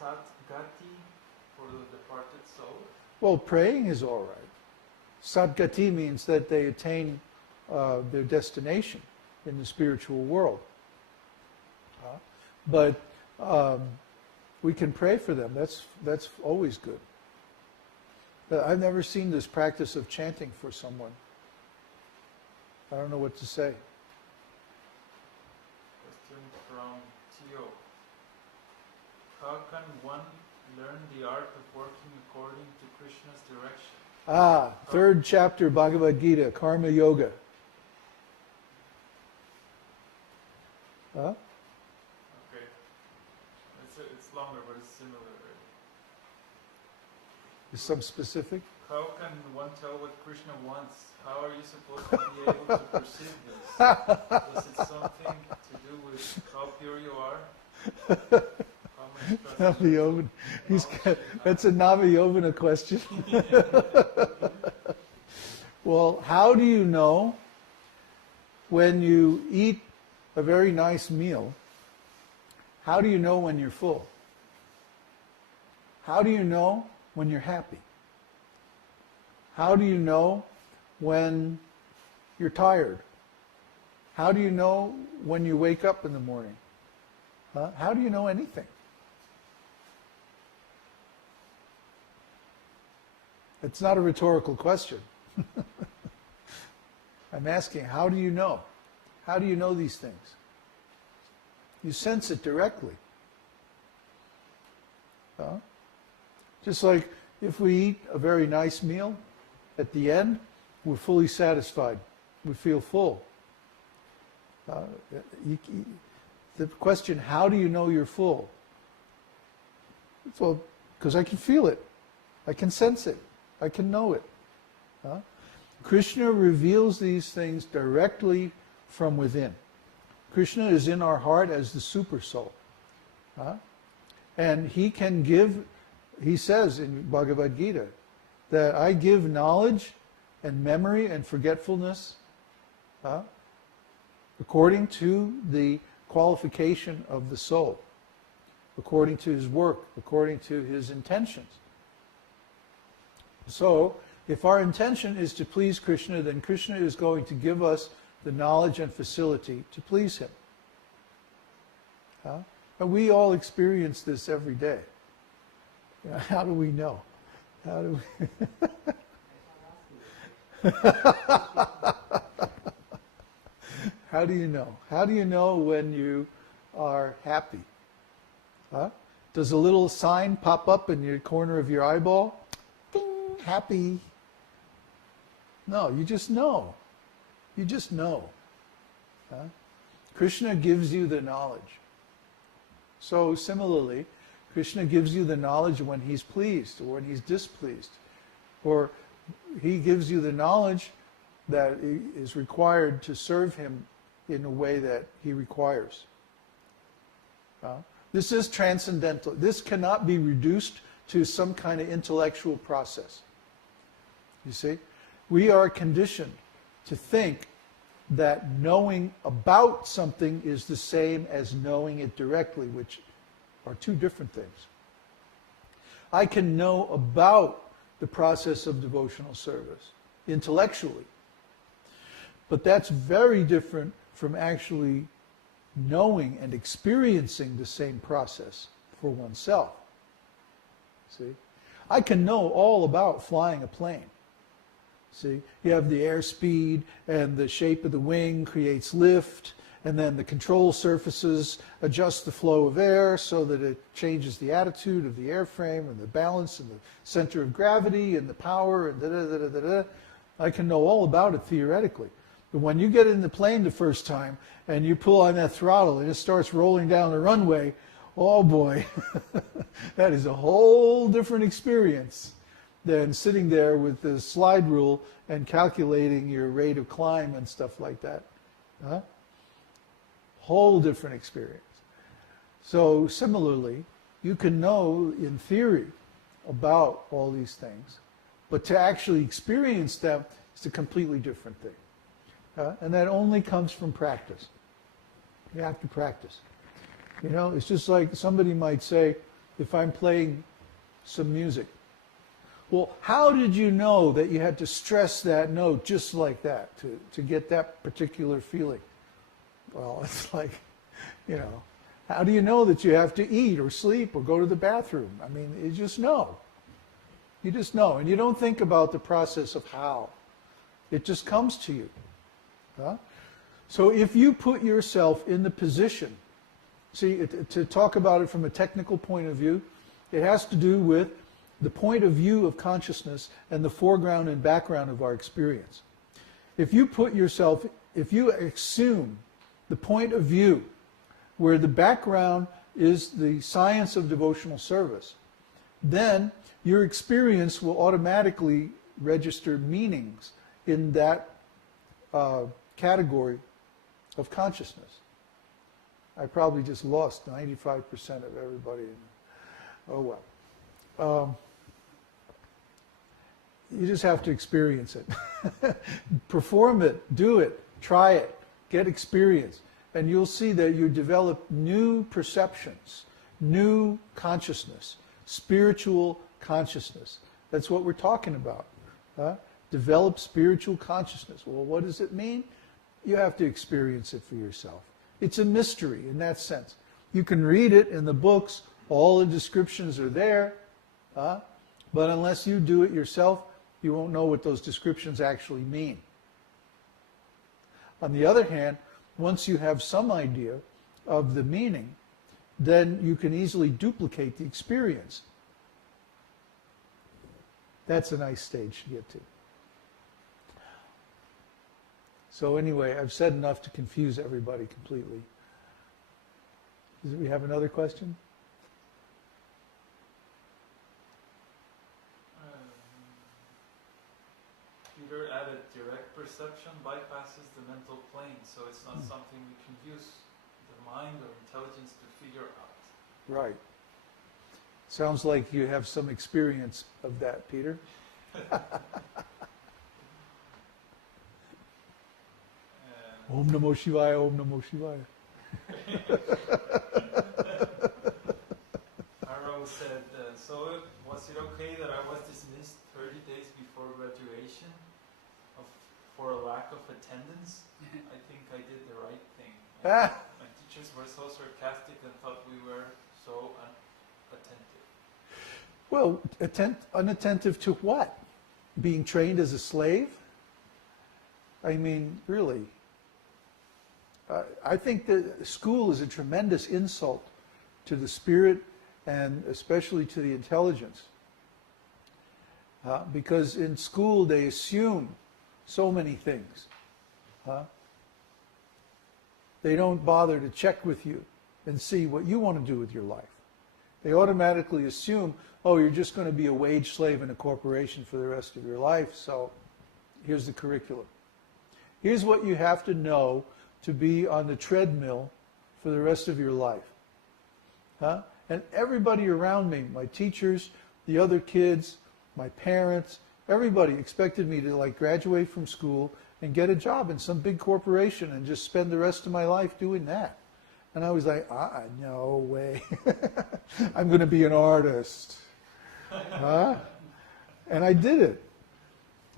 Satgati for the departed soul? Well, praying is all right. Satgati means that they attain their destination in the spiritual world. But we can pray for them. That's always good. I've never seen this practice of chanting for someone. I don't know what to say. Question from Tio. How can one learn the art of working according to Krishna's direction? Third chapter, Bhagavad-gītā, Karma Yoga. Huh? Okay. It's longer, but it's similar. Is some specific? How can one tell what Krishna wants? How are you supposed to be able to perceive this? Is it something to do with how pure you are? How much Navayovana. That's a Navayovana question. Well, how do you know when you eat a very nice meal? How do you know when you're full? How do you know when you're happy? How do you know when you're tired? How do you know when you wake up in the morning? How do you know anything? It's not a rhetorical question. I'm asking, how do you know? How do you know these things? You sense it directly. Just like if we eat a very nice meal, at the end, we're fully satisfied. We feel full. The question, how do you know you're full? Well, because I can feel it. I can sense it. I can know it. Krishna reveals these things directly from within. Krishna is in our heart as the super soul. And he can give, he says in Bhagavad-gītā, that I give knowledge and memory and forgetfulness according to the qualification of the soul, according to his work, according to his intentions. So, if our intention is to please Krishna, then Krishna is going to give us the knowledge and facility to please him. And we all experience this every day. How do we know? How do we How do you know? How do you know when you are happy? Does a little sign pop up in your corner of your eyeball? Ding, happy. No, you just know. You just know. Krishna gives you the knowledge. So similarly, Krishna gives you the knowledge when he's pleased or when he's displeased. Or he gives you the knowledge that is required to serve him in a way that he requires. This is transcendental. This cannot be reduced to some kind of intellectual process. You see? We are conditioned to think that knowing about something is the same as knowing it directly, which are two different things. I can know about the process of devotional service intellectually, but that's very different from actually knowing and experiencing the same process for oneself. See? I can know all about flying a plane. See, you have the airspeed and the shape of the wing creates lift, and then the control surfaces adjust the flow of air so that it changes the attitude of the airframe and the balance and the center of gravity and the power and da-da-da-da-da-da. I can know all about it theoretically. But when you get in the plane the first time and you pull on that throttle and it starts rolling down the runway, oh boy, that is a whole different experience than sitting there with the slide rule and calculating your rate of climb and stuff like that. Whole different experience. So similarly, you can know in theory about all these things, but to actually experience them is a completely different thing. And that only comes from practice. You have to practice. You know, it's just like somebody might say, if I'm playing some music. Well, how did you know that you had to stress that note just like that to get that particular feeling? Well, it's like, you know, how do you know that you have to eat or sleep or go to the bathroom? I mean, you just know. You just know. And you don't think about the process of how. It just comes to you. Huh? So if you put yourself in the position, see, to talk about it from a technical point of view, it has to do with the point of view of consciousness and the foreground and background of our experience. If you put yourself, if you assume the point of view where the background is the science of devotional service, then your experience will automatically register meanings in that category of consciousness. I probably just lost 95% of everybody. Oh well. You just have to experience it. Perform it, do it, try it, get experience. And you'll see that you develop new perceptions, new consciousness, spiritual consciousness. That's what we're talking about. Develop spiritual consciousness. Well, what does it mean? You have to experience it for yourself. It's a mystery in that sense. You can read it in the books. All the descriptions are there. But unless you do it yourself, you won't know what those descriptions actually mean. On the other hand, once you have some idea of the meaning, then you can easily duplicate the experience. That's a nice stage to get to. So anyway, I've said enough to confuse everybody completely. Do we have another question? Peter added, direct perception bypasses the mental plane, so it's not something we can use the mind or intelligence to figure out. Right. Sounds like you have some experience of that, Peter. Om Namo Shivaya, Om Namo Shivaya. Haro said, so was it okay that I was dismissed 30 days before graduation for a lack of attendance? I think I did the right thing. My teachers were so sarcastic and thought we were so unattentive. Well, unattentive to what? Being trained as a slave? I mean, really. I think that school is a tremendous insult to the spirit and especially to the intelligence. Because in school they assume so many things. They don't bother to check with you and see what you want to do with your life. They automatically assume, oh, you're just going to be a wage slave in a corporation for the rest of your life, so here's the curriculum. Here's what you have to know to be on the treadmill for the rest of your life. And everybody around me, my teachers, the other kids, my parents, everybody expected me to like graduate from school and get a job in some big corporation and just spend the rest of my life doing that. And I was like, no way. I'm going to be an artist. And I did it.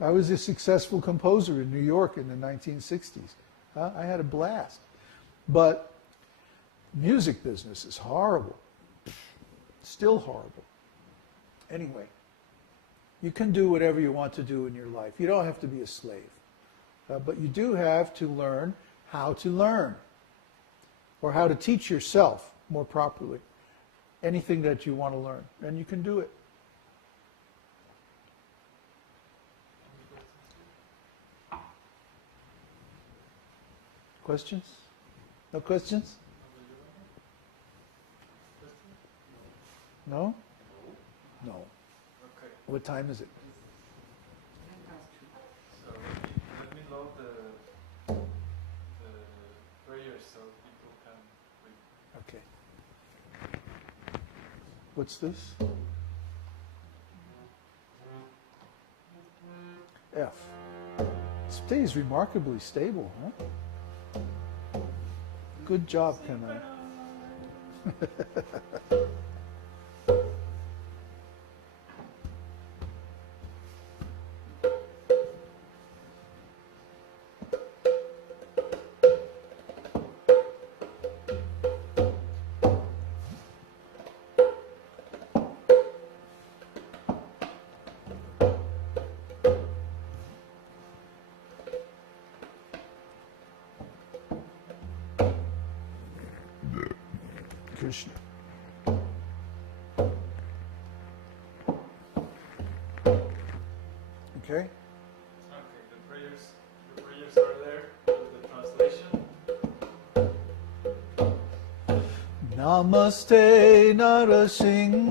I was a successful composer in New York in the 1960s. I had a blast. But music business is horrible. Still horrible. Anyway, you can do whatever you want to do in your life. You don't have to be a slave. But you do have to learn how to learn. Or how to teach yourself more properly. Anything that you want to learn. And you can do it. Questions? No questions? No? No. Okay. What time is it? So let me load the prayers so people can read. Okay. What's this? F. Stays remarkably stable, huh? Good job, Kṛṣṇa. Kṛṣṇa. Okay? Okay, the prayers are there with the translation. Namaste Nṛsiṁhaya